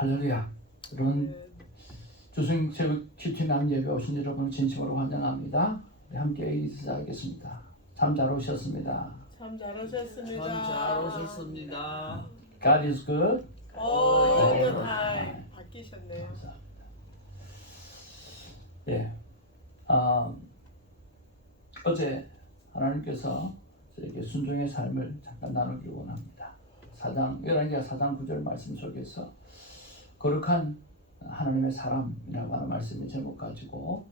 할렐루야. 여러분 주승체육 큐티남 예배 오신 여러분 진심으로 환영합니다. 우리 함께 인사하겠습니다. 참 잘 오셨습니다. 참 잘오셨습니다. 참 잘오셨습니다. God is good. all the time. 바뀌셨네요. 감사합니다. 예, 어제 하나님께서 저에게 순종의 삶을 잠깐 나누기를 원합니다. 11개가 4장 9절 말씀 속에서 거룩한 하나님의 사람이라고 하는 말씀의 제목 가지고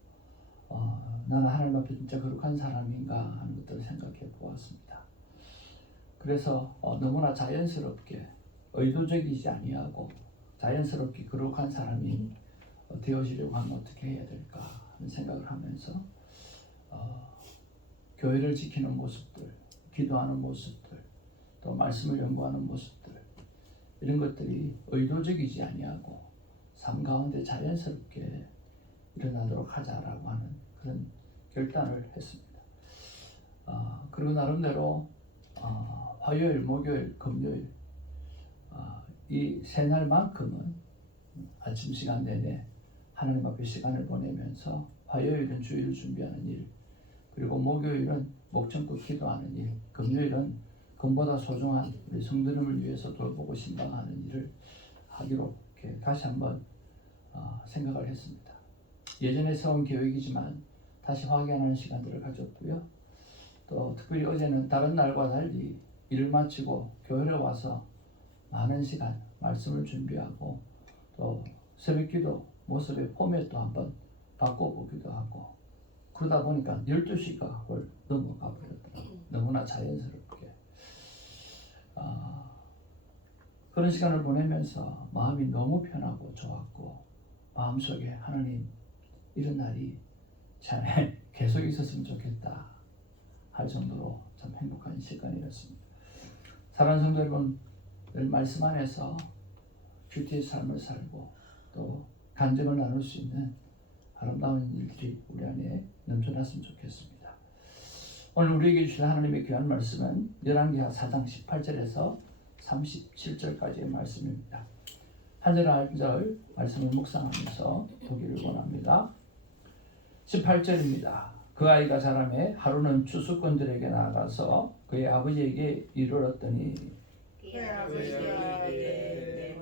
나는 하나님 앞에 진짜 거룩한 사람인가 하는 것들을 생각해 보았습니다. 그래서 너무나 자연스럽게 의도적이지 아니하고 자연스럽게 거룩한 사람이 되어지려고 하면 어떻게 해야 될까 하는 생각을 하면서 교회를 지키는 모습들, 기도하는 모습들, 또 말씀을 연구하는 모습들, 이런 것들이 의도적이지 아니하고 삶 가운데 자연스럽게 일어나도록 하자라고 하는 그런 결단을 했습니다. 그리고 나름대로 화요일, 목요일, 금요일 이 세 날만큼은 아침 시간 내내 하나님 앞에 시간을 보내면서 화요일은 주일 준비하는 일, 그리고 목요일은 목청껏 기도하는 일, 금요일은 금보다 소중한 우리 성도님을 위해서 돌보고 신방하는 일을 하기로 이렇게 다시 한번 생각을 했습니다. 예전에 세운 계획이지만 다시 확인하는 시간들을 가졌고요. 또 특별히 어제는 다른 날과 달리 일을 마치고 교회에 와서 많은 시간 말씀을 준비하고 또 새벽기도 모습의 포맷도 한번 바꿔보기도 하고 그러다 보니까 12시가 넘어가 버렸더라고요. 너무나 자연스럽게. 그런 시간을 보내면서 마음이 너무 편하고 좋았고 마음속에 하나님 이런 날이 참 계속 있었으면 좋겠다 할 정도로 참 행복한 시간이었습니다. 사랑하는 성도 여러분, 늘 말씀 안에서 큐티의 삶을 살고 또 간증을 나눌 수 있는 아름다운 일들이 우리 안에 넘쳐났으면 좋겠습니다. 오늘 우리에게 주신 하나님의 귀한 말씀은 열왕기하 4장 18절에서 37절까지의 말씀입니다. 한 절 한 절 말씀을 묵상하면서 보기를 원합니다. 18절입니다. 그 아이가 자라매 하루는 추수꾼들에게 나아가서 그의 아버지에게 이르렀더니 그의 아버지가 내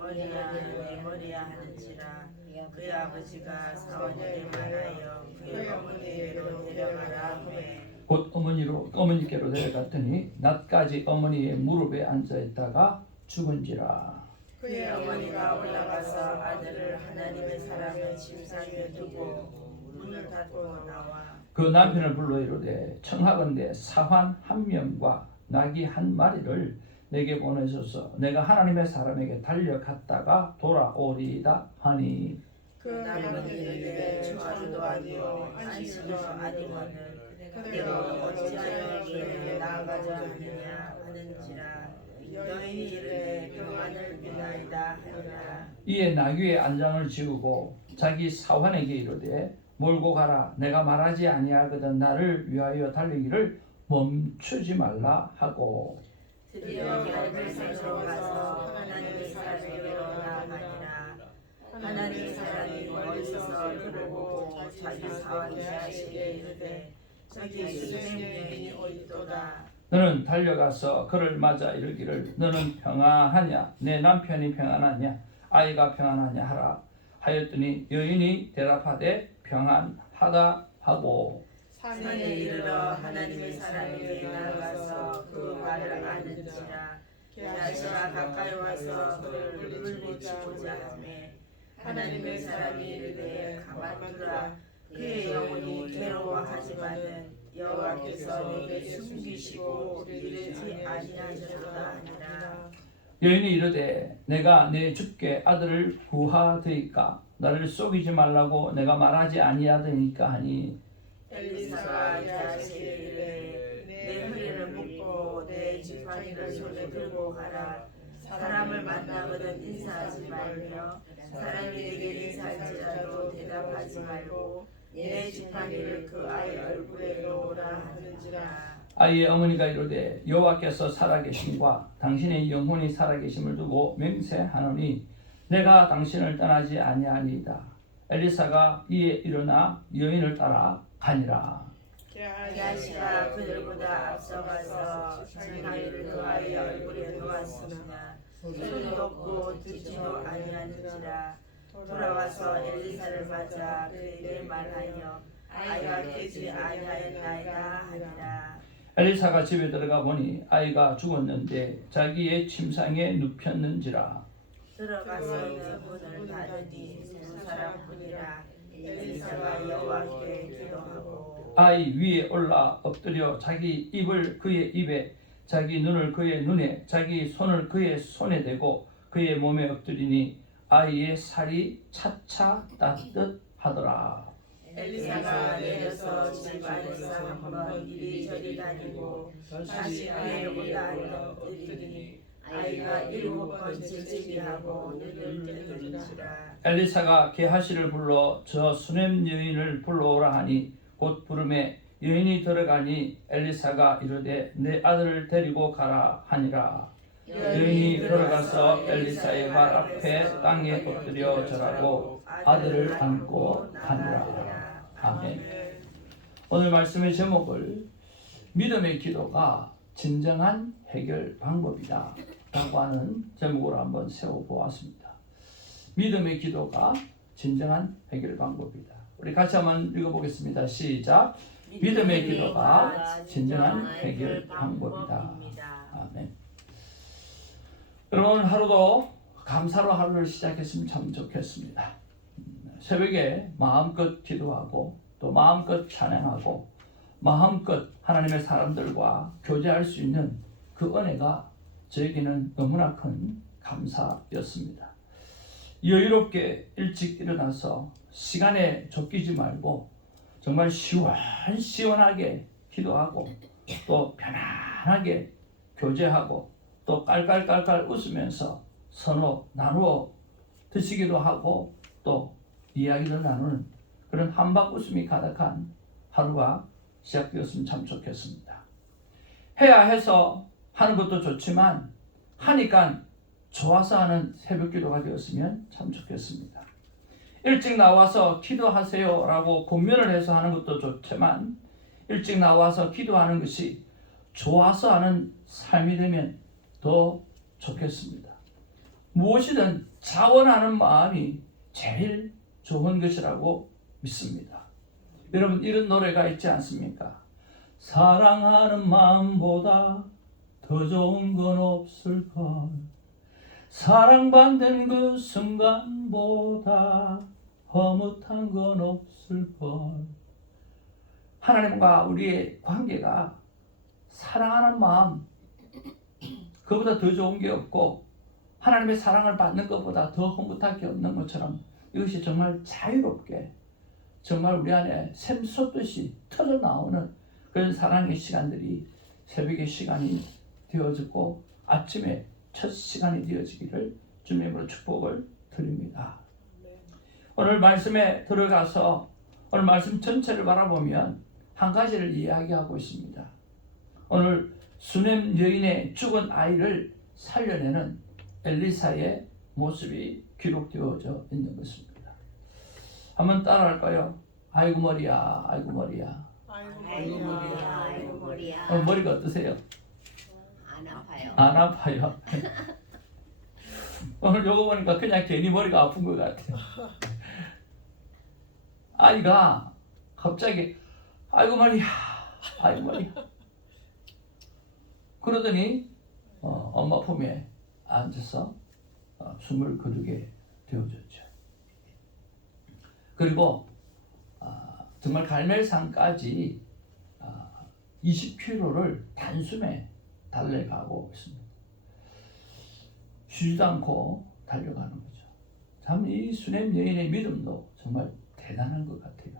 머리야 하는지라 그의 아버지가 사원에게 말하여 그의 어머니에게로 데려가라 하매 곧 어머니께로 데려갔더니 낮까지 어머니의 무릎에 앉아 있다가 죽은지라. 그의 어머니가 올라가서 아들을 하나님의 사람의 침상 위에 두고 문을 닫고 나와 그 남편을 불러 이르되 청하건대 사환 한 명과 나귀 한 마리를 내게 보내소서. 내가 하나님의 사람에게 달려갔다가 돌아오리이다 하니 그 남편이 이르되 청하도 아니요 안식도 아니거늘 내가 어찌하여 그에게 나아가자 하느냐 하는지라 여인이 이르되 평안을 비나이다 하니라. 이에 나귀의 안장을 지우고 자기 사환에게 이르되 몰고 가라. 내가 말하지 아니하거든 나를 위하여 달리기를 멈추지 말라 하고 드디어 얇은 산으로 가서 하나님의 사람에게로 나아가니라. 하나님의 사람이 멀리서 그를 보고 자기 사환에게 이르되 저기 수렘 여인이 어디도다. 너는 달려가서 그를 맞아 이르기를 너는 평안하냐 내 남편이 평안하냐 아이가 평안하냐 하라 하였더니 여인이 대답하되 평안하다 하고 산에 이르러 하나님의 사람에게 나아가서 그 말을 아는지라. 게하시가 가까이 와서 그를 물리치고자 하매 하나님의 사람이 이르되 가만두라. 그의 영혼이 괴로워하지만은 여호와께서 내게 숨기시고 이르지 아니하셨다 하니라. 여인이 이르되 내가 내 주께 아들을 구하되이까 나를 속이지 말라고 내가 말하지 아니하더니까 하니 엘리사가 게하시게 이르되 내 허리를 묶고 내 지팡이를 손에 들고 가라. 사람을 만나거든 인사하지 말며 사람이 내게 인사할지라도 대답하지 말고 내 지팡이를 그 아이 얼굴에 놓으라 하는지라. 아이의 어머니가 이르되 여호와께서 살아계심과 당신의 영혼이 살아계심을 두고 맹세하노니 내가 당신을 떠나지 아니하니이다. 엘리사가 이에 일어나 여인을 따라 가니라. 게하시가 그들보다 앞서가서 장가위를 그 아이의 얼굴에 놓았으나 손도 없고 듣지도 아니하는지라. 돌아와서 엘리사를 맞아 그에게 말하여 아이가 깨지 아니하였나이다 하니라. 엘리사가 집에 들어가 보니 아이가 죽었는데 자기의 침상에 눕혔는지라. 들어가서는 문을 닫으니 두 사람뿐이라. 엘리사가 여호와께 기도하고 아이 위에 올라 엎드려 자기 입을 그의 입에, 자기 눈을 그의 눈에, 자기 손을 그의 손에 대고 그의 몸에 엎드리니 아이의 살이 차차 따뜻하더라. 엘리사가 내려서 집 안에서 한번 이리저리 다니고 다시 그의 올라 엎드리니 아이가 7번 재채기하고 눈을 뜨는지라. 엘리사가 게하시를 불러 저 수넴 여인을 불러오라 하니 곧 부름에 여인이 들어가니 엘리사가 이르되 내 아들을 데리고 가라 하니라. 여인이 들어가서 엘리사의 발 앞에 땅에 엎드려 절하고 아들을 안고 가니라. 아멘. 오늘 말씀의 제목을 믿음의 기도가 진정한 해결 방법이다 라고 하는 제목으로 한번 세워보았습니다. 믿음의 기도가 진정한 해결 방법이다. 우리 같이 한번 읽어보겠습니다. 시작. 믿음의 기도가 진정한 해결 방법이다. 아멘. 여러분, 하루도 감사로 하루를 시작했으면 참 좋겠습니다. 새벽에 마음껏 기도하고 또 마음껏 찬양하고 마음껏 하나님의 사람들과 교제할 수 있는 그 은혜가 저에게는 너무나 큰 감사였습니다. 여유롭게 일찍 일어나서 시간에 쫓기지 말고 정말 시원시원하게 기도하고 또 편안하게 교제하고 또 깔깔깔깔 웃으면서 서로 나누어 드시기도 하고 또 이야기를 나누는 그런 한박 웃음이 가득한 하루가 시작되었으면 참 좋겠습니다. 해야 해서 하는 것도 좋지만 하니까 좋아서 하는 새벽 기도가 되었으면 참 좋겠습니다. 일찍 나와서 기도하세요 라고 권면을 해서 하는 것도 좋지만 일찍 나와서 기도하는 것이 좋아서 하는 삶이 되면 더 좋겠습니다. 무엇이든 자원하는 마음이 제일 좋은 것이라고 믿습니다. 여러분, 이런 노래가 있지 않습니까? 사랑하는 마음보다 더 좋은 건 없을걸. 사랑받는 그 순간보다 허무한 건 없을걸. 하나님과 우리의 관계가 사랑하는 마음, 그보다 더 좋은 게 없고 하나님의 사랑을 받는 것보다 더 흐뭇할 게 없는 것처럼 이것이 정말 자유롭게 정말 우리 안에 샘솟듯이 터져 나오는 그런 사랑의 시간들이 새벽의 시간이 되어지고 아침에 첫 시간이 되어지기를 주님으로 축복을 드립니다. 오늘 말씀에 들어가서 오늘 말씀 전체를 바라보면 한 가지를 이야기하고 있습니다. 오늘 수넴 여인의 죽은 아이를 살려내는 엘리사의 모습이 기록되어져 있는 것입니다. 한번 따라할까요? 아이고 머리야, 아이고 머리야. 아이고 머리야. 아이고 머리야. 머리가 어떠세요? 안 아파요. 안 아파요. 오늘 요거 보니까 그냥 괜히 머리가 아픈 것 같아요. 아이가 갑자기 아이고 머리야, 아이고 머리야. 그러더니 엄마 품에 앉아서 숨을 거두게 되어졌죠. 그리고 정말 갈멜산까지 20km를 단숨에 달려가고 있습니다. 쉬지도 않고 달려가는 거죠. 참 이 수넴 여인의 믿음도 정말 대단한 것 같아요.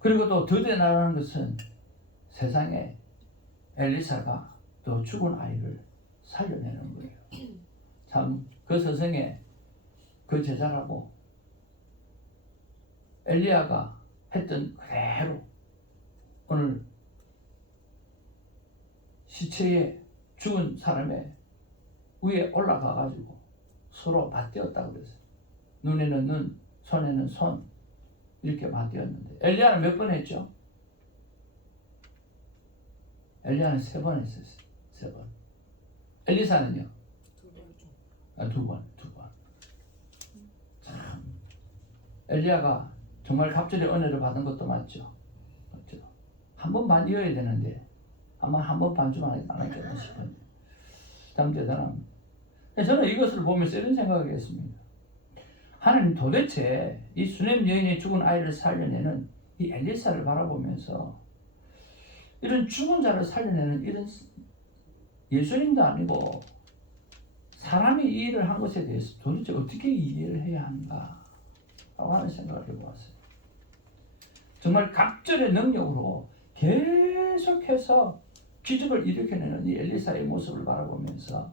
그리고 또 더 대단한 것은 세상에 엘리사가 또 죽은 아이를 살려내는 거예요. 참 그 서성에 그 제자라고 엘리야가 했던 그대로 오늘 시체에 죽은 사람의 위에 올라가 가지고 서로 맞대었다고 그랬어요. 눈에는 눈, 손에는 손 이렇게 맞대었는데 엘리야는 몇 번 했죠? 엘리야는 3번 했었어요. 3번. 엘리사는요? 2번. 참 엘리야가 정말 갑절의 은혜를 받은 것도 맞죠. 한 번 반 이어야 되는데 아마 한 번 반쯤 안 했겠나 싶은데 참 대단합니다. 저는 이것을 보면서 이런 생각을 했습니다. 하나님 도대체 이 수넴 여인의 죽은 아이를 살려내는 이 엘리사를 바라보면서 이런 죽은 자를 살려내는 이런 예수님도 아니고 사람이 이 일을 한 것에 대해서 도대체 어떻게 이해를 해야 하는가 라고 하는 생각을 해보았어요. 정말 갑절의 능력으로 계속해서 기적을 일으켜내는 이 엘리사의 모습을 바라보면서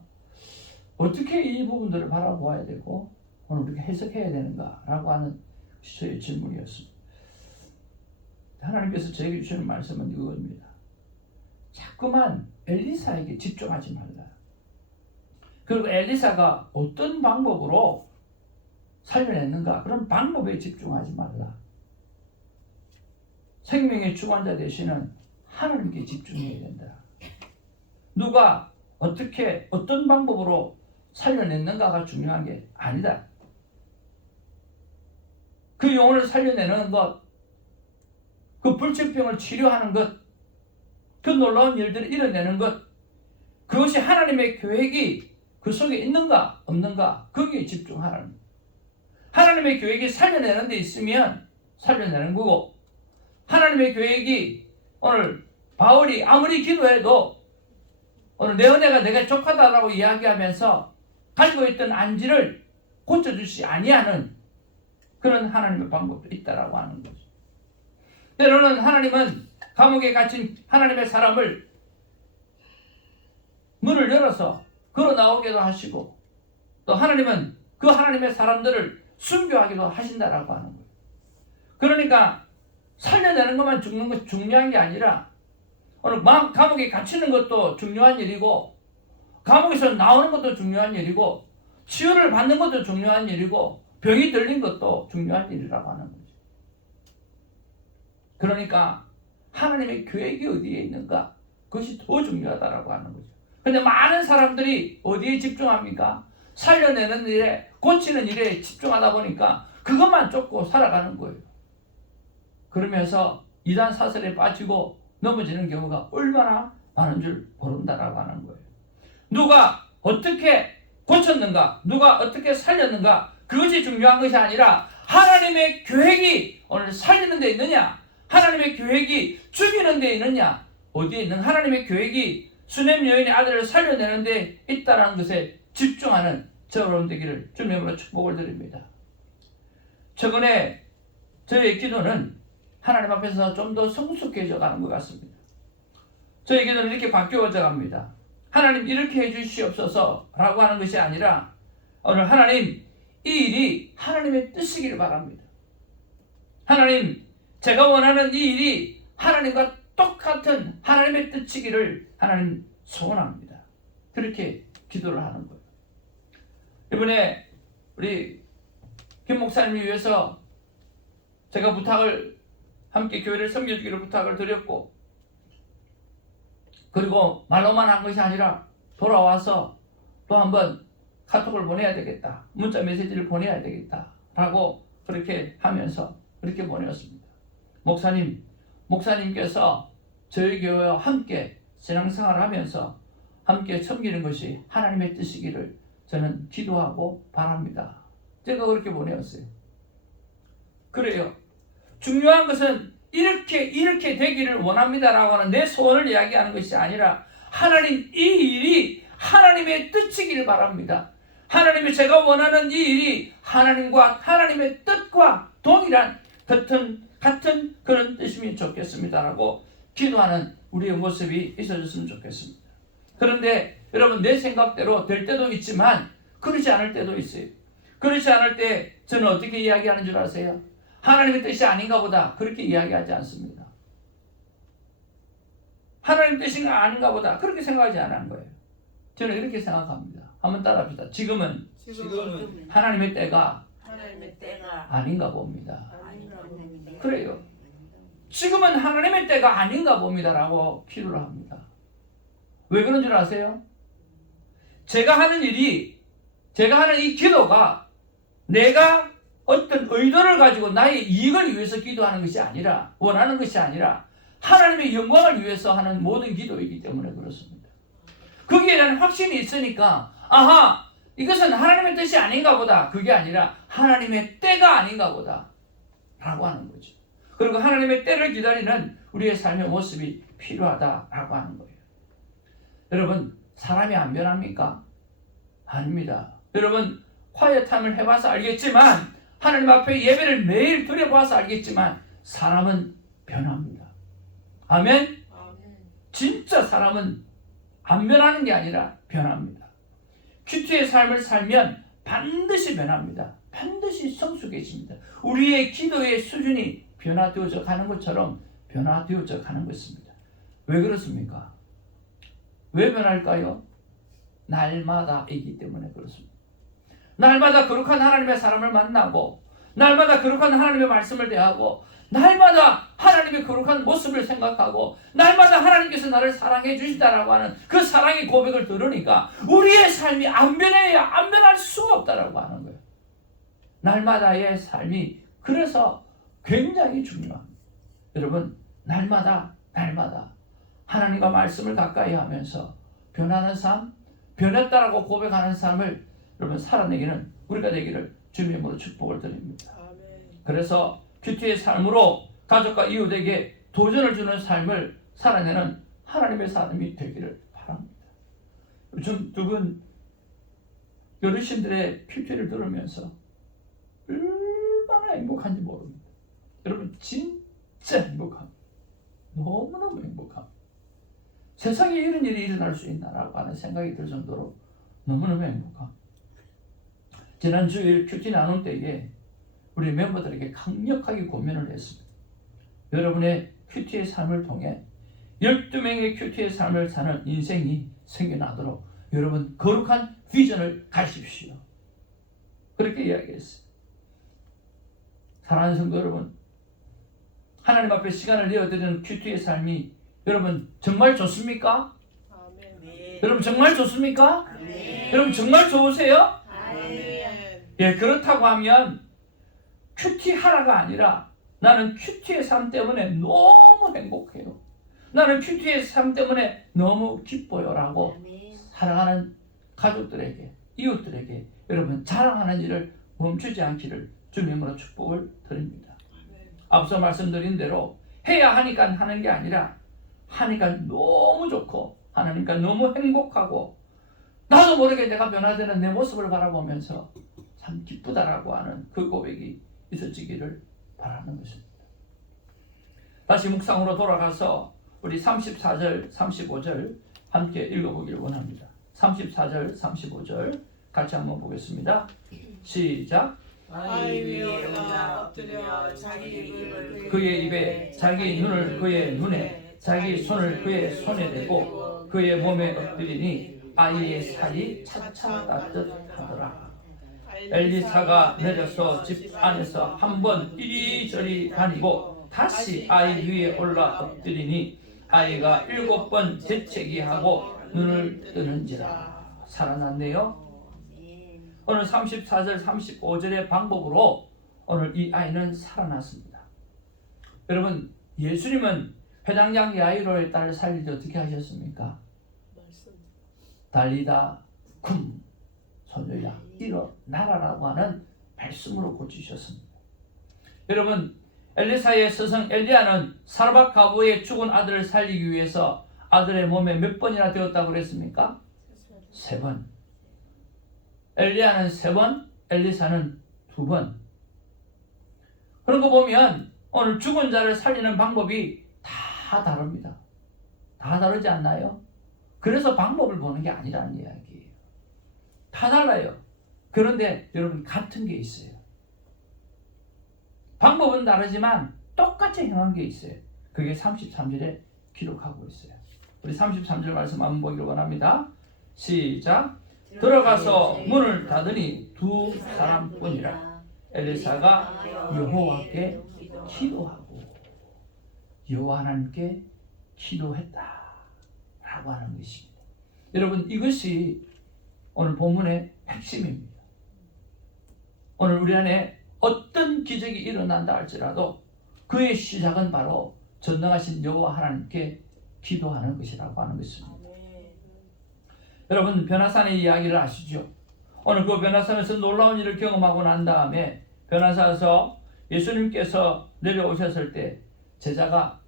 어떻게 이 부분들을 바라보아야 되고 오늘 어떻게 해석해야 되는가라고 하는 저의 질문이었습니다. 하나님께서 저에게 주시는 말씀은 이겁니다. 자꾸만 엘리사에게 집중하지 말라. 그리고 엘리사가 어떤 방법으로 살려냈는가 그런 방법에 집중하지 말라. 생명의 주관자 되시는 하나님께 집중해야 된다. 누가 어떻게 어떤 방법으로 살려냈는가가 중요한 게 아니다. 그 영혼을 살려내는 것, 그 불치병을 치료하는 것, 그 놀라운 일들을 이뤄내는 것, 그것이 하나님의 계획이 그 속에 있는가 없는가 거기에 집중하라는. 하나님의 계획이 살려내는 데 있으면 살려내는 거고, 하나님의 계획이 오늘 바울이 아무리 기도해도 오늘 내 은혜가 내게 족하다라고 이야기하면서 가지고 있던 안지를 고쳐주시 아니하는 그런 하나님의 방법도 있다라고 하는 거죠. 때로는 하나님은 감옥에 갇힌 하나님의 사람을 문을 열어서 걸어 나오기도 하시고, 또 하나님은 그 하나님의 사람들을 순교하기도 하신다라고 하는 거예요. 그러니까 살려내는 것만 죽는 것 중요한 게 아니라 오늘 감옥에 갇히는 것도 중요한 일이고, 감옥에서 나오는 것도 중요한 일이고, 치유를 받는 것도 중요한 일이고, 병이 들린 것도 중요한 일이라고 하는 거죠. 그러니까 하나님의 계획이 어디에 있는가, 그것이 더 중요하다라고 하는 거죠. 근데 많은 사람들이 어디에 집중합니까? 살려내는 일에, 고치는 일에 집중하다 보니까 그것만 쫓고 살아가는 거예요. 그러면서 이단 사슬에 빠지고 넘어지는 경우가 얼마나 많은 줄 모른다라고 하는 거예요. 누가 어떻게 고쳤는가, 누가 어떻게 살렸는가, 그것이 중요한 것이 아니라 하나님의 계획이 오늘 살리는 데 있느냐, 하나님의 계획이 죽이는 데 있느냐, 어디에 있는 하나님의 계획이 수넴 여인의 아들을 살려내는 데 있다는 것에 집중하는 저 여러분 되기를 주님으로 축복을 드립니다. 최근에 저의 기도는 하나님 앞에서 좀 더 성숙해져 가는 것 같습니다. 저의 기도는 이렇게 바뀌어져 갑니다. 하나님 이렇게 해주시옵소서 라고 하는 것이 아니라 오늘 하나님 이 일이 하나님의 뜻이기를 바랍니다. 하나님 제가 원하는 이 일이 하나님과 똑같은 하나님의 뜻이기를 하나님 소원합니다. 그렇게 기도를 하는 거예요. 이번에 우리 김 목사님을 위해서 제가 부탁을 함께 교회를 섬겨주기를 부탁을 드렸고, 그리고 말로만 한 것이 아니라 돌아와서 또 한번 카톡을 보내야 되겠다, 문자 메시지를 보내야 되겠다 라고 그렇게 하면서 그렇게 보내었습니다. 목사님께서 저희 교회와 함께 신앙생활을 하면서 함께 섬기는 것이 하나님의 뜻이기를 저는 기도하고 바랍니다. 제가 그렇게 보내었어요. 그래요. 중요한 것은 이렇게 되기를 원합니다라고 하는 내 소원을 이야기하는 것이 아니라 하나님 이 일이 하나님의 뜻이기를 바랍니다. 하나님이 제가 원하는 이 일이 하나님과 하나님의 뜻과 동일한 같은 그런 뜻이면 좋겠습니다라고 기도하는 우리의 모습이 있어졌으면 좋겠습니다. 그런데 여러분, 내 생각대로 될 때도 있지만 그렇지 않을 때도 있어요. 그렇지 않을 때 저는 어떻게 이야기하는 줄 아세요? 하나님의 뜻이 아닌가 보다, 그렇게 이야기하지 않습니다. 하나님의 뜻인가 아닌가 보다 그렇게 생각하지 않은 거예요. 저는 이렇게 생각합니다. 한번 따라합시다. 지금은 지금은 하나님의 때가 하나님의 때가 아닌가 봅니다. 아닌가 봅니다. 그래요. 지금은 하나님의 때가 아닌가 봅니다라고 기도를 합니다. 왜 그런 줄 아세요? 제가 하는 이 기도가 내가 어떤 의도를 가지고 나의 이익을 위해서 기도하는 것이 아니라, 원하는 것이 아니라 하나님의 영광을 위해서 하는 모든 기도이기 때문에 그렇습니다. 거기에 대한 확신이 있으니까 아하, 이것은 하나님의 뜻이 아닌가 보다, 그게 아니라 하나님의 때가 아닌가 보다 라고 하는 거죠. 그리고 하나님의 때를 기다리는 우리의 삶의 모습이 필요하다라고 하는 거예요. 여러분, 사람이 안 변합니까? 아닙니다. 여러분, 화이트타임을 해봐서 알겠지만, 하나님 앞에 예배를 매일 드려봐서 알겠지만 사람은 변합니다. 아멘? 진짜 사람은 안 변하는 게 아니라 변합니다. 큐티의 삶을 살면 반드시 변합니다. 반드시 성숙해집니다. 우리의 기도의 수준이 변화되어져 가는 것처럼 변화되어져 가는 것입니다. 왜 그렇습니까? 왜 변할까요? 날마다이기 때문에 그렇습니다. 날마다 거룩한 하나님의 사람을 만나고, 날마다 거룩한 하나님의 말씀을 대하고, 날마다 하나님의 거룩한 모습을 생각하고, 날마다 하나님께서 나를 사랑해 주신다라고 하는 그 사랑의 고백을 들으니까 우리의 삶이 안 변해야 안 변할 수가 없다라고 하는 거예요. 날마다의 삶이 그래서 굉장히 중요합니다. 여러분, 날마다 하나님과 말씀을 가까이 하면서 변하는 삶, 변했다라고 고백하는 삶을 여러분 살아내기는 우리가 되기를 주님의 이름으로 축복을 드립니다. 그래서 큐티의 삶으로 가족과 이웃에게 도전을 주는 삶을 살아내는 하나님의 사람이 되기를 바랍니다. 요즘 두 분 어르신들의 큐티를 들으면서 얼마나 행복한지 모릅니다. 여러분, 진짜 행복합니다. 너무너무 행복합니다. 세상에 이런 일이 일어날 수 있나라고 하는 생각이 들 정도로 너무너무 행복합니다. 지난 주일 큐티 나눌 때에 우리 멤버들에게 강력하게 고민을 했습니다. 여러분의 큐티의 삶을 통해 12명의 큐티의 삶을 사는 인생이 생겨나도록 여러분 거룩한 비전을 가십시오. 그렇게 이야기했어요. 사랑하는 성도 여러분, 하나님 앞에 시간을 내어드리는 큐티의 삶이 여러분 정말 좋습니까? 네. 여러분 정말 좋습니까? 네. 여러분 정말 좋으세요? 네. 예, 그렇다고 하면 큐티 하나가 아니라 나는 큐티의 삶 때문에 너무 행복해요. 나는 큐티의 삶 때문에 너무 기뻐요 라고 사랑하는 가족들에게, 이웃들에게 여러분 자랑하는 일을 멈추지 않기를 주님으로 축복을 드립니다. 앞서 말씀드린 대로 해야 하니까 하는 게 아니라 하니까 너무 좋고 하나니까 너무 행복하고 나도 모르게 내가 변화되는 내 모습을 바라보면서 참 기쁘다라고 하는 그 고백이 있어지기를 바라는 것입니다. 다시 묵상으로 돌아가서 우리 34절, 35절 함께 읽어보기를 원합니다. 34절, 35절 같이 한번 보겠습니다. 시작. 아이 위에 올라 엎드려 자기 입을 그의 입에, 자기 눈을 그의 눈에, 자기 손을 그의 손에 대고 그의 몸에 엎드리니 아이의 살이 차차 따뜻하더라. 엘리사가 내려서 집 안에서 한번 이리저리 다니고 다시 아이 위에 올라 엎드리니 아이가 7번 재채기하고 눈을 뜨는지라. 살아났네요. 오늘 34절 35절의 방법으로 오늘 이 아이는 살아났습니다. 여러분, 예수님은 회당장 야이로의 딸을 살릴 때 어떻게 하셨습니까? 달리다 쿰, 소녀야 일어나라라고 하는 말씀으로 고치셨습니다. 여러분, 엘리사의 스승 엘리야는 사르밧 과부의 죽은 아들을 살리기 위해서 아들의 몸에 몇 번이나 되었다고 그랬습니까? 3번. 엘리야는 3번, 엘리사는 2번. 그런 거 보면 오늘 죽은 자를 살리는 방법이 다 다릅니다. 다 다르지 않나요? 그래서 방법을 보는 게 아니라는 이야기예요. 다 달라요. 그런데 여러분 같은 게 있어요. 방법은 다르지만 똑같이 행한 게 있어요. 그게 33절에 기록하고 있어요. 우리 33절 말씀 한번 보기를 원합니다. 시작. 들어가서 문을 닫으니 두 사람뿐이라. 엘리사가 여호와께 기도하고 여호와 하나님께 기도했다라고 하는 것입니다. 여러분, 이것이 오늘 본문의 핵심입니다. 오늘 우리 안에 어떤 기적이 일어난다 할지라도 그의 시작은 바로 전능하신 여호와 하나님께 기도하는 것이라고 하는 것입니다. 여러분, 변화산의 이야기를 아시죠? 오늘 그 변화산에서 놀라운 일을 경험하고 난 다음에 변화산에서 예수님께서 내려오셨을 때 제자가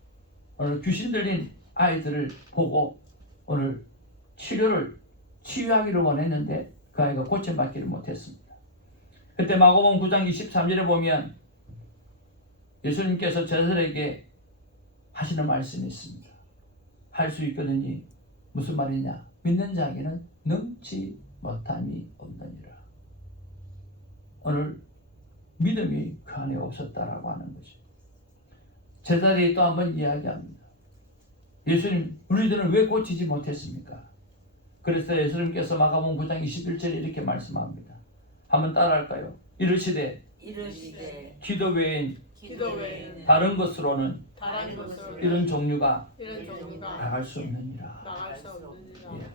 오늘 귀신 들린 아이들을 보고 오늘 치유하기를 원했는데 그 아이가 고침받기를 못했습니다. 그때 마가복음 9장 23절에 보면 예수님께서 제자들에게 하시는 말씀이 있습니다. 할 수 있거든요. 무슨 말이냐? 믿는 자에게는 능치 못함이 없느니라. 오늘 믿음이 그 안에 없었다라고 하는 것이. 제자들이 또 한번 이야기합니다. 예수님, 우리들은 왜 고치지 못했습니까? 그래서 예수님께서 마가복음 9장 21절에 이렇게 말씀합니다. 한번 따라할까요? 이르시되 기도 외엔 다른 것으로는 이런 종류가 나갈 수 없느니라. 예.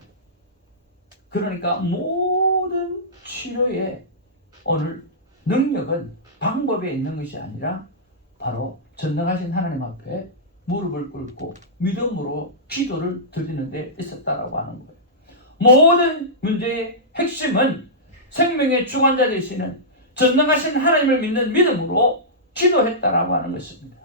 그러니까 모든 치료의 오늘 능력은 방법에 있는 것이 아니라 바로 전능하신 하나님 앞에 무릎을 꿇고 믿음으로 기도를 드리는 데 있었다라고 하는 거예요. 모든 문제의 핵심은 생명의 주관자 되시는 전능하신 하나님을 믿는 믿음으로 기도했다라고 하는 것입니다.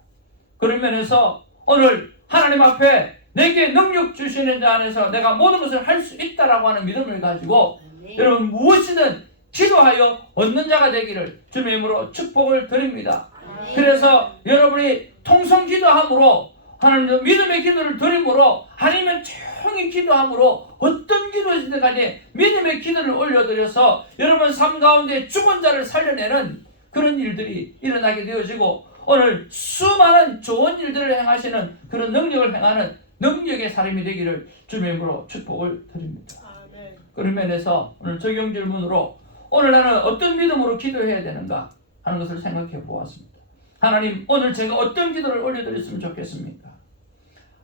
그런 면에서 오늘 하나님 앞에 내게 능력 주시는 자 안에서 내가 모든 것을 할 수 있다라고 하는 믿음을 가지고 여러분 무엇이든 기도하여 얻는 자가 되기를 주님의 이름으로 축복을 드립니다. 그래서 여러분이 통성 기도함으로 하나님의 믿음의 기도를 드림으로 아니면 조용히 기도함으로 어떤 기도이든 간에 믿음의 기도를 올려드려서 여러분 삶 가운데 죽은 자를 살려내는 그런 일들이 일어나게 되어지고 오늘 수많은 좋은 일들을 행하시는 그런 능력을 행하는 능력의 사람이 되기를 주님의 이름으로 축복을 드립니다. 그런 면에서 오늘 적용 질문으로 오늘 나는 어떤 믿음으로 기도해야 되는가 하는 것을 생각해 보았습니다. 하나님, 오늘 제가 어떤 기도를 올려드렸으면 좋겠습니까?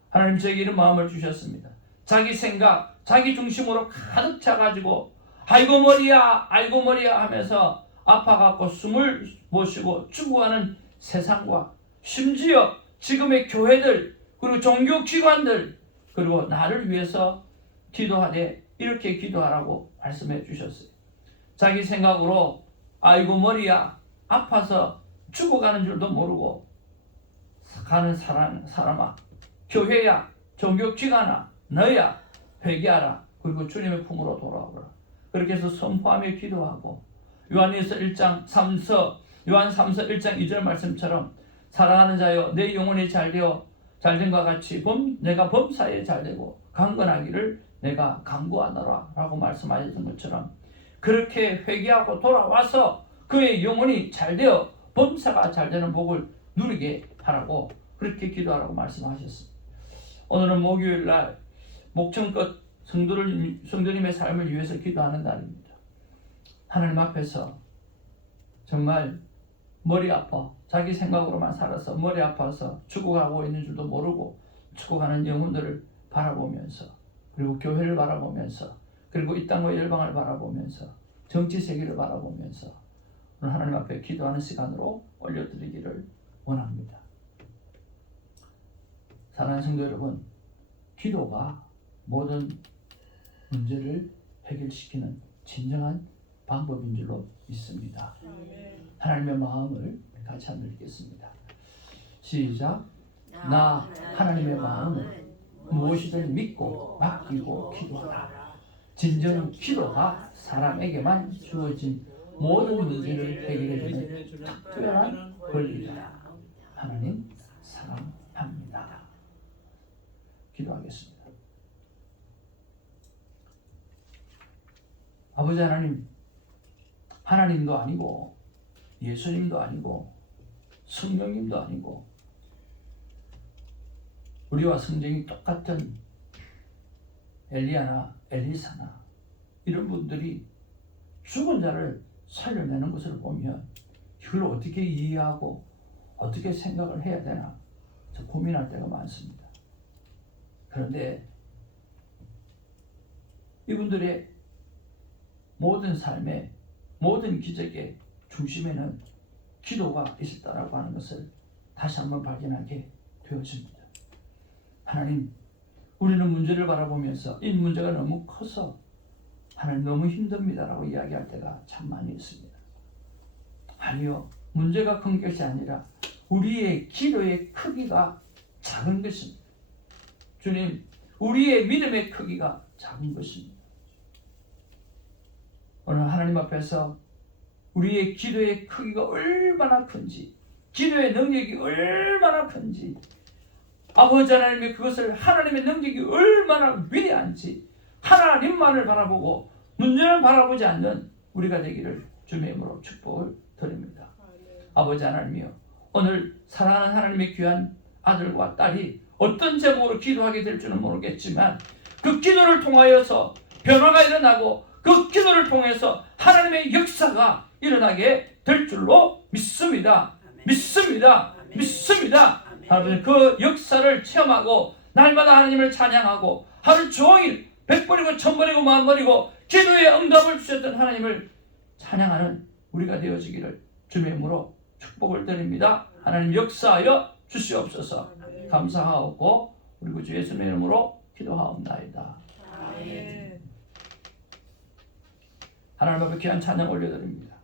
하나님 제게 이런 마음을 주셨습니다. 자기 생각, 자기 중심으로 가득 차가지고 아이고 머리야 하면서 아파갖고 숨을 못 쉬고 죽어가는 세상과 심지어 지금의 교회들 그리고 종교기관들 그리고 나를 위해서 기도하되 이렇게 기도하라고 말씀해 주셨어요. 자기 생각으로 아이고 머리야 아파서 죽어가는 줄도 모르고 가는 사람아, 교회야 종교기관아 너야 회개하라. 그리고 주님의 품으로 돌아오라. 그렇게 해서 선포하며 기도하고 요한일서 1장 3서 요한 3서 1장 2절 말씀처럼 사랑하는 자여 내 영혼이 잘된과 같이 내가 범사에 잘되고 강건하기를 내가 간구하노라 라고 말씀하셨던 것처럼 그렇게 회개하고 돌아와서 그의 영혼이 잘되어 범사가 잘되는 복을 누리게 하라고 그렇게 기도하라고 말씀하셨습니다. 오늘은 목요일날 목청껏 성도님의 삶을 위해서 기도하는 날입니다. 하나님 앞에서 정말 머리 아파 자기 생각으로만 살아서 머리 아파서 죽어가고 있는 줄도 모르고 죽어가는 영혼들을 바라보면서 그리고 교회를 바라보면서 그리고 이 땅과 열방을 바라보면서 정치 세계를 바라보면서 오늘 하나님 앞에 기도하는 시간으로 올려드리기를 원합니다. 사랑하는 성도 여러분, 기도가 모든 문제를 해결시키는 진정한 방법인 줄로 믿습니다. 하나님의 마음을 같이 한번 읽겠습니다. 시작. 나 하나님의 마음은 무엇이든 믿고 맡기고 기도하라. 진정 기도가 사람에게만 주어진 모든 문제를 해결해주는 특별한 권리다. 하나님 사랑합니다. 기도하겠습니다. 아버지 하나님, 하나님도 아니고 예수님도 아니고 성령님도 아니고 우리와 성정이 똑같은 엘리야나 엘리사나 이런 분들이 죽은 자를 살려내는 것을 보면 이걸 어떻게 이해하고 어떻게 생각을 해야 되나 저 고민할 때가 많습니다. 그런데 이분들의 모든 삶의 모든 기적의 중심에는 기도가 있었다라고 하는 것을 다시 한번 발견하게 되어집니다. 하나님, 우리는 문제를 바라보면서 이 문제가 너무 커서 하나님 너무 힘듭니다라고 이야기할 때가 참 많이 있습니다. 아니요, 문제가 큰 것이 아니라 우리의 기도의 크기가 작은 것입니다. 주님, 우리의 믿음의 크기가 작은 것입니다. 오늘 하나님 앞에서 우리의 기도의 크기가 얼마나 큰지, 기도의 능력이 얼마나 큰지, 아버지 하나님의 그것을 하나님의 능력이 얼마나 위대한지 하나님만을 바라보고 문제를 바라보지 않는 우리가 되기를 주님의 이름으로 축복을 드립니다. 아버지 하나님이여, 오늘 사랑하는 하나님의 귀한 아들과 딸이 어떤 제목으로 기도하게 될지는 모르겠지만 그 기도를 통하여서 변화가 일어나고 그 기도를 통해서 하나님의 역사가 일어나게 될 줄로 믿습니다. 믿습니다. 믿습니다. 여러분, 그 역사를 체험하고 날마다 하나님을 찬양하고 하루 종일 100번이고 1000번이고 10,000번이고 기도의 응답을 주셨던 하나님을 찬양하는 우리가 되어지기를 주님의 이름으로 축복을 드립니다. 하나님 역사하여 주시옵소서. 감사하옵고 우리 구주 예수님의 이름으로 기도하옵나이다. 아멘. 하나님 앞에 귀한 찬양 올려드립니다.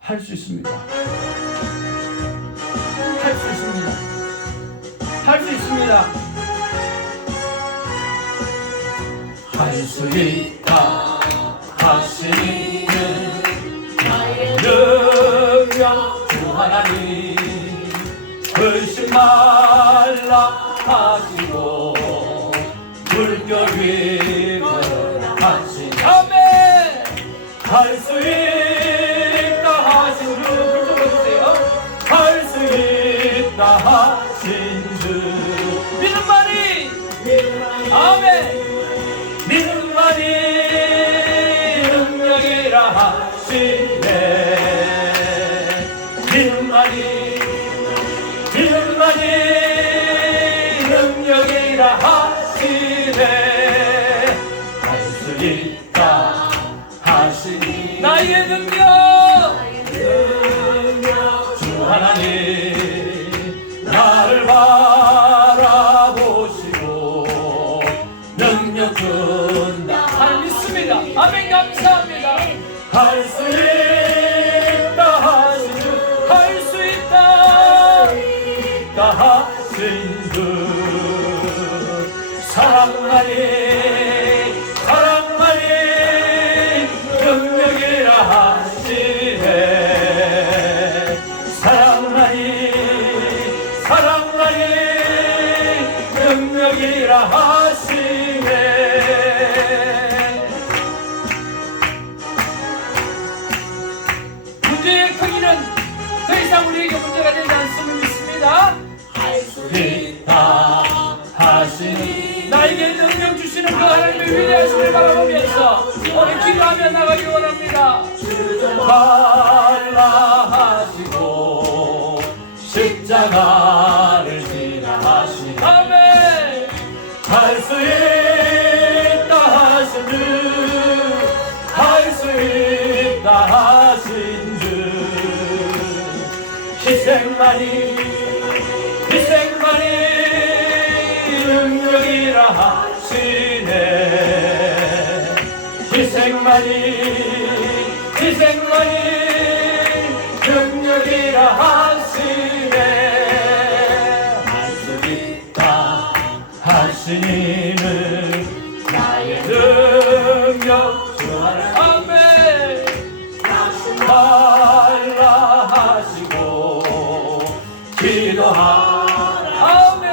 할 수 있습니다. 할 수 있습니다. 할 수 있습니다. 할 수 있다 하시는 나의 능력 주 하나님, 의심 말라 하시고 물결 위에 걸어가신 아멘. 할 수 있다 하신 주 불러주세요. 할 수 있다 하신 주 믿음만이 아멘. 믿음만이 능력이라 하시네. 믿음만이 능력이라 하시네. 할 수 있다 하시니 나의 능력 주 하나님 나를 바라보시고 능력 준다. 할 믿습니다. 아멘. 감사합니다. 할 수 있다 하신 주, 할 수 있다 하신 주, 사랑하니 능력이라 하시네. 사랑하니 능력이라 하시네. 문제의 크기는 더 이상 우리에게 문제가 되지 않음을 믿습니다. 할 수 있다 하시니 나에게 능력 주시는 그 하나님의 위대하심을 바라보면서 오늘 기도하며 나가기 원합니다. 말라하시고 십자가를 지라 하시니 아멘. 할 수 있다 하신 주, 할 수 있다 하신 주, 희생만이 능력이라 하시네. 희생만이 능력이라 하시네. 할 수 있다 하시니는 나의 능력 주 하나님 아멘. 말라 하시고 기도하라 아멘.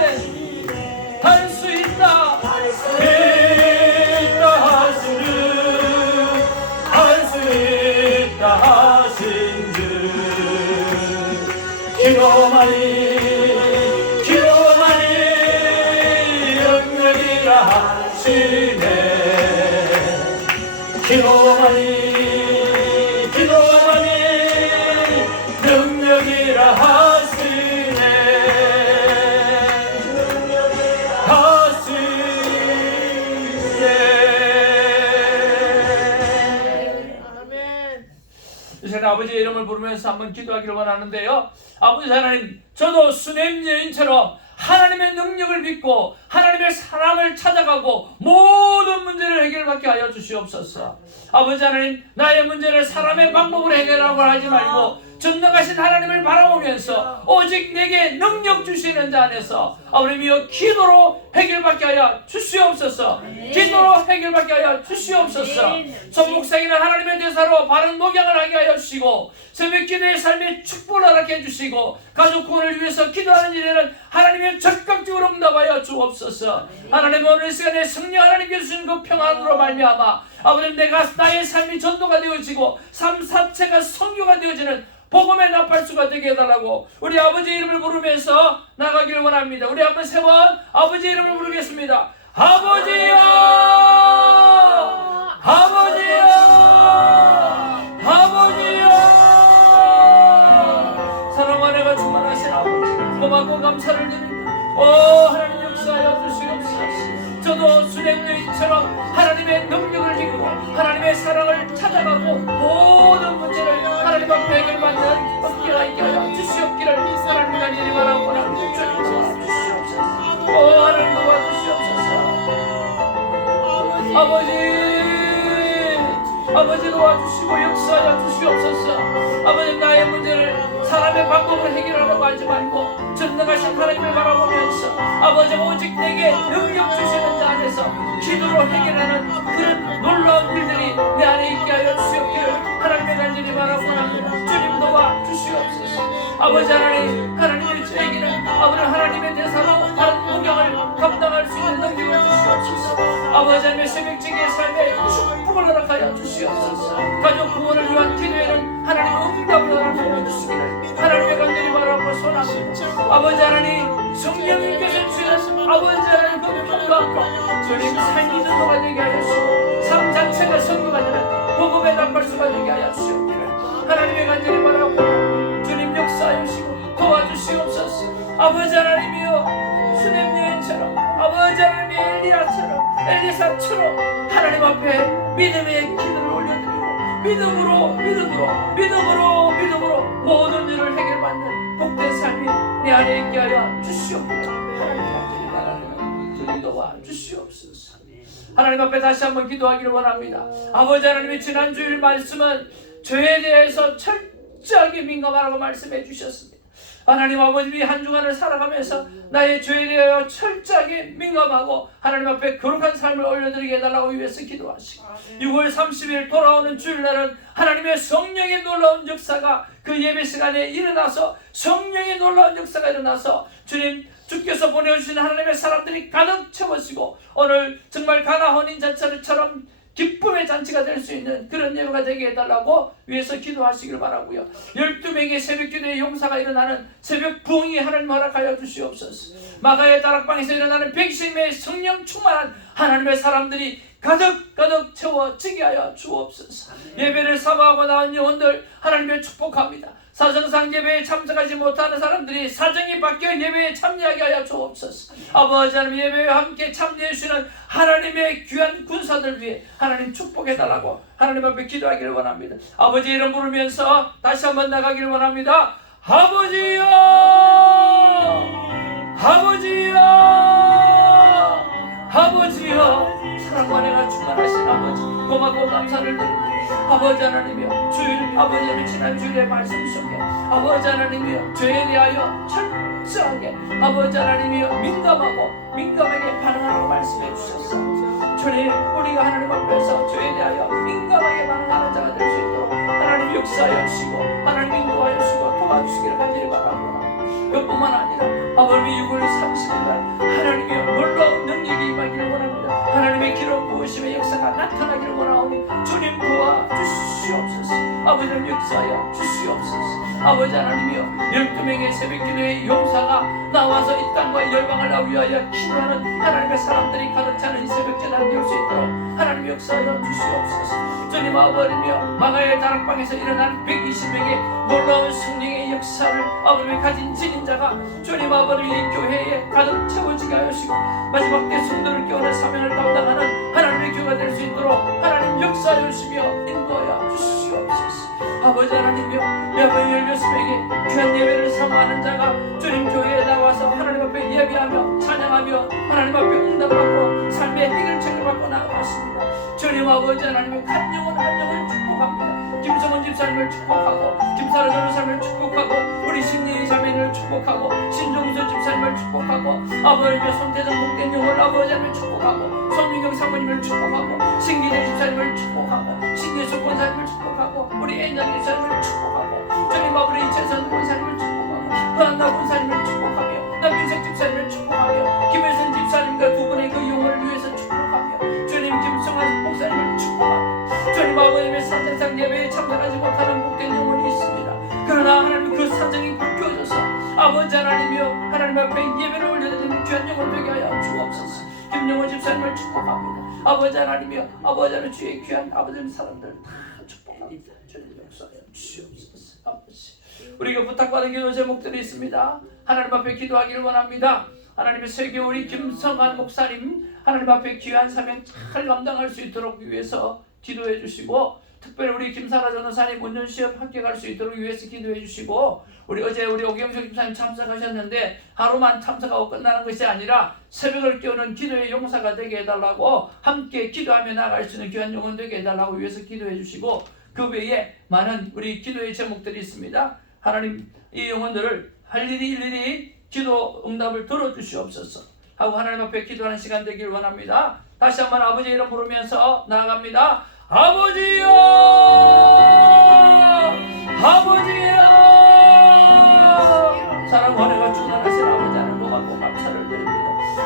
할 수 있다 하신 주, 할 수 있다 하신 주, 기도만이 능력이라 하시네. 아버지의 이름을 부르면서 한번 기도하기를 원하는데요. 아버지 하나님, 저도 수냄 여인처럼 하나님의 능력을 믿고 하나님의 사랑을 찾아가고 모든 문제를 해결받게 하여 주시옵소서. 아버지 하나님, 나의 문제를 사람의 방법으로 해결하고 하지 말고 전능하신 하나님을 바라보면서 오직 내게 능력 주시는 자 안에서 아버지여 기도로 해결받게 하여 주시옵소서. 기도로 해결받게 하여 주시옵소서. 손목상이나 하나님의 대사로 바른 목양을 하게 하여 주시고 새벽 기도의 삶에 축복을 허락해 주시고 가족 구원을 위해서 기도하는 일에는 하나님의 적극적으로 응답하여 주옵소서. 하나님, 오늘 이 시간에 성령 하나님께 주시는 그 평안으로 말미암아 아버지 내가 나의 삶이 전도가 되어지고 삶 자체가 선교가 되어지는 복음의 나팔수가 되게 해달라고 우리 아버지 이름을 부르면서 나가기를 원합니다. 우리 한번 세 번 아버지 이름을 부르겠습니다. 아버지여, 아버지여, 아버지여. 사랑과 내가 충만하신 아버지, 고맙고 감사를 드립니다. 오 하나님, 역사하여 주시옵소서. 저도 수냄 여인처럼 하나님의 능력을 믿고 하나님의 사랑을 찾아가고 모든 문제를 하나님 앞에 해결받는 은혜가 있게 하여 주시옵기를 하나님 간절히 바라고 원합니다. 주님 도와주시옵소서. 오 하나님 도와주시옵소서. 아버지 도와주시고 역사하여 주시옵소서. 아버지, 나의 문제를 사람의 방법으로 해결하려고 하지 말고 전능하신 하나님을 바라보면서 아버지 오직 내게 능력 주시는 자 안에서 기도로 해결하는 그런 놀라운 일들이 내 안에 있게 하여 주시옵기를 하나님의 간절히 바라고 합니다. 주님 도와주시옵소서. 아버지 하나님, 하나님의 저에게는 아버지 하나님의 대사로 다른 목양을 감당할 수 있는 능력을 주시옵소서. 아버지 하나님의 새벽지기의 삶에 축복을 허락하여 주시옵소서. 가족 구원을 위한 기도에는 하나님의 응답을 허락하여 주시기를 하나님의 간절히 바라고 소원합니다. 아버지 하나님, 성령님께서 주시는 아버지 하나님 그 평강과 주님 삶이 전도가 되게 하여 주시고 삶 자체가 선거가 되는 복음의 나팔수가 되게 하여 주시옵기를 하나님의 간절히 바라고 주님 역사하여 주시고 도와주시옵소서. 아버지 하나님이여, 수냄 여인처럼 아버지 하나님의 엘리야처럼 엘리사처럼 하나님 앞에 믿음의 기도를 올려드리고 믿음으로 모든 일을 해결받는 복된 삶이 내 안에 있게 하여 주시옵기를 하나님 도와주시옵소서. 하나님 앞에 다시 한번 기도하기를 원합니다. 아버지 하나님의 지난 주일 말씀은 죄에 대해서 철저하게 민감하라고 말씀해 주셨습니다. 하나님 아버지, 한 주간을 살아가면서 나의 죄에 대하여 철저하게 민감하고 하나님 앞에 거룩한 삶을 올려드리게 해달라고 위해서 기도하시고 6월 30일 돌아오는 주일날은 하나님의 성령의 놀라운 역사가 그 예배 시간에 일어나서 성령의 놀라운 역사가 일어나서 주께서 보내주신 하나님의 사람들이 가득 채워지고 오늘 정말 가나 혼인잔치처럼 기쁨의 잔치가 될 수 있는 그런 예배가 되게 해달라고 위해서 기도하시길 바라고요. 12명의 새벽 기도의 용사가 일어나는 새벽 부흥이 하나님 허락하여 주시옵소서. 마가의 다락방에서 일어나는 110명의 성령 충만한 하나님의 사람들이 가득 채워지게 하여 주옵소서. 예배를 사모하고 나온 영혼들 하나님을 축복합니다. 사정상 예배에 참석하지 못하는 사람들이 사정이 바뀌어 예배에 참여하게 하여 주옵소서. 아버지 하나님, 예배에 함께 참여해 주시는 하나님의 귀한 군사들 위해 하나님 축복해달라고 하나님 앞에 기도하기를 원합니다. 아버지 이름 부르면서 다시 한번 나가기를 원합니다. 아버지여, 아버지여, 아버지여. 사랑과 내가 충만하신 아버지, 고맙고 감사를 드립니다. 아버지 하나님이여, 주일 아버지 하나님 지난 주일의 말씀 속에 아버지 하나님이여 죄에 대하여 철저하게 아버지 하나님이여 민감하게 반응하라고 말씀해 주셨습니다. 주님, 우리가 하나님 앞에서 죄에 대하여 민감하게 반응하는 자가 될 수 있도록 하나님 역사하여 주시고 하나님 인도하여 주시고 도와주시기를 간절히 바랍니다. 그뿐만 아니라 아버지 6월 30일날 하나님의 놀라운 능력이 임하기를 원합니다. 하나님의 기름 부으심의 역사가 나타나기를 원하오니 주님 도와주시옵소서. 아버지님 역사하여 주시옵소서. 아버지 하나님이여, 12명의 새벽기도의 용사가 나와서 이 땅과 열방을 위하여 기도하는 하나님의 사람들이 가득 차는 이 새벽제단이 될 수 있도록 하나님 역사하여 주시옵소서. 주님 아버지여, 마가의 다락방에서 일어나는 120명의 놀라운 성령의 역사를 아버지 가진 진인자가 주님 아버지 이 교회에 가득 채워지게 하시고 마지막 때 성도를 깨우는 사명을 감당하는 하나님의 교회가 될 수 있도록 하나님 역사하여 주시며 인도하여 주시옵소서. 아버지 하나님이여, 귀한 예배를 사모하는 자가 주님 교회에 나와서 하나님 앞에 예배하며 찬양하며 하나님 앞에 응답받고 삶의 해결책을 받고 나아갔습니다. 주님 아버지 하나님의 한 영혼 한 영혼을 축복합니다. 김성원 집사님을 축복하고 김사라 전도사님을 축복하고 우리 신예희 자매님을 축복하고 신종수 집사님을 축복하고 아버지의 손태정 복된 영혼을 아버지 하나님을 축복하고 손민경 사모님을 축복하고 신기대 집사님을 축복하고 신예수 권사님을 축복하고 우리 애인장 집사님을 축복하고 주님 아버지 이채선 권사님을 축복하고 허한나 권사님을 축복하며 남민석 집사님을 축복하며 김혜선 집사님과 두 분의 그 영혼을 위해서 축복하며 주님 김성환 목사님을 축복하며 주님 아버지의 사정상 예배에 참석하지 못하는 복된 영혼이 있습니다. 그러나 하나님 그 사정이 바뀌어져서 아버지 하나님이여 하나님 앞에 예배를 올려드리는 귀한 영혼 되게 하여 주옵소서. 김영호 집사님을 축복합니다. 아버지 하나님이여 아버지 하나님 주의 귀한 아버지 사람들 다 축복합니다. 주님 역사하여 주옵소서. 아버지 우리가 부탁받은 기도 제목들이 있습니다. 하나님 앞에 기도하기를 원합니다. 하나님의 세계 우리 김성환 목사님 하나님 앞에 귀한 사명 잘 감당할 수 있도록 위해서 기도해 주시고 특별히 우리 김사라 전도사님 운전시험 합격할 수 있도록 위해서 기도해 주시고 우리 어제 우리 오경석 집사님 참석하셨는데 하루만 참석하고 끝나는 것이 아니라 새벽을 깨우는 기도의 용사가 되게 해달라고 함께 기도하며 나아갈 수 있는 귀한 영혼 되게 해달라고 위해서 기도해 주시고 그 외에 많은 우리 기도의 제목들이 있습니다. 하나님 이 영혼들을 할 일이 일일이 기도 응답을 들어주시옵소서 하고 하나님 앞에 기도하는 시간 되길 원합니다. 다시 한번 아버지 이름 부르면서 나아갑니다. 아버지여 아버지여 사랑 원해가 충만하신 아버지 하나님 고맙고 감사를 드립니다.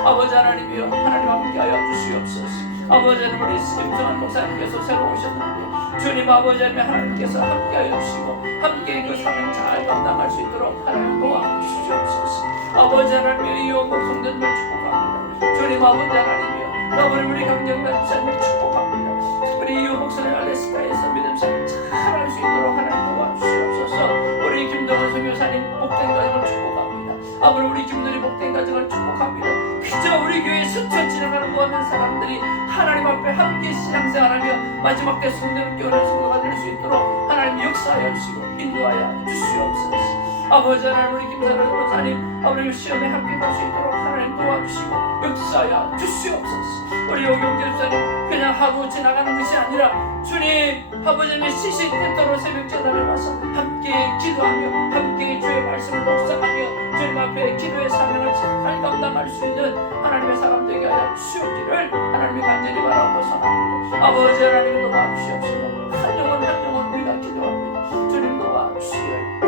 아버지 하나님이여 하나님 함께하여 주시옵소서. 아버지 하나님 우리 김성환 목사님께서 새로 오셨는데 주님 아버지 하나님께서 함께하여 주시고 함께 그 사명 잘 감당할 수 있도록 하나님 도와주시옵소서. 아버지 하나님이여 이 영국 성전을 축복합니다. 주님 아버지 하나님이여 아버지 우리 강정단 목사님을 축복합니다. 특별히 이 목사님 알래스카에서 믿음 생활 잘할 수 있도록 하나님 도와주시옵소서. 우리 김동원 선교사님 복된 가정을 축복합니다. 아버지 우리 김누리 복된 가정을 축복합니다. 그저 우리 교회 스쳐 지나가는 모든 사람들이 하나님 앞에 함께 신앙생활하며 마지막 때 성령을 깨우는 성도가 될 수 있도록 하나님 역사하여 주시고 인도하여 주시옵소서. 아버지 하나님 우리 김사라 전도사님 아버지 시험에 합격할 수 있도록 하나님 도와주시고 역사하여 주시옵소서. 우리 오경재 집사님 그냥 하루 지나가는 것이 아니라 주님 아버지의 시시때때로 새벽 전함에 와서 함께 기도하며 함께 주의 말씀을 묵상하며 주님 앞에 기도의 사명을 잘 감당할 수 있는 하나님의 사람 되게 하여 주시옵기를 하나님의 간절히 바라고 소원합니다. 아버지 하나님 도와주시옵소서. 한 영혼 한 영혼 우리가 기도합니다. 주님 도와주시옵소서.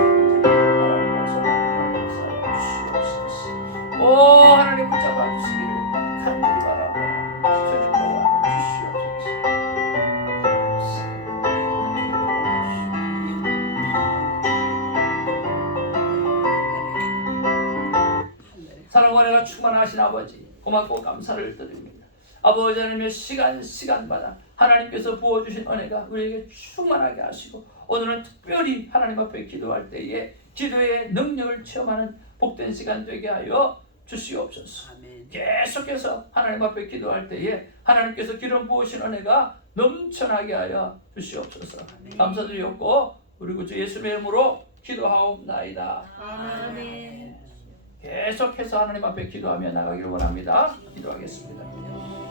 오 하나님 붙잡아 주시기를 간절히 바라고 주님 도와주시옵소서. 사랑과 은혜가 충만하신 아버지 고맙고 감사를 드립니다. 아버지 하나님의 시간마다 하나님께서 부어주신 은혜가 우리에게 충만하게 하시고 오늘은 특별히 하나님 앞에 기도할 때에 기도의 능력을 체험하는 복된 시간 되게 하여 주시옵소서. 계속해서 하나님 앞에 기도할 때에 하나님께서 기름 부으신 은혜가 넘쳐나게 하여 주시옵소서. 감사드리옵고 우리 구주 예수의 이름으로 기도하옵나이다. 아멘. 계속해서 하나님 앞에 기도하며 나가기를 원합니다. 기도하겠습니다.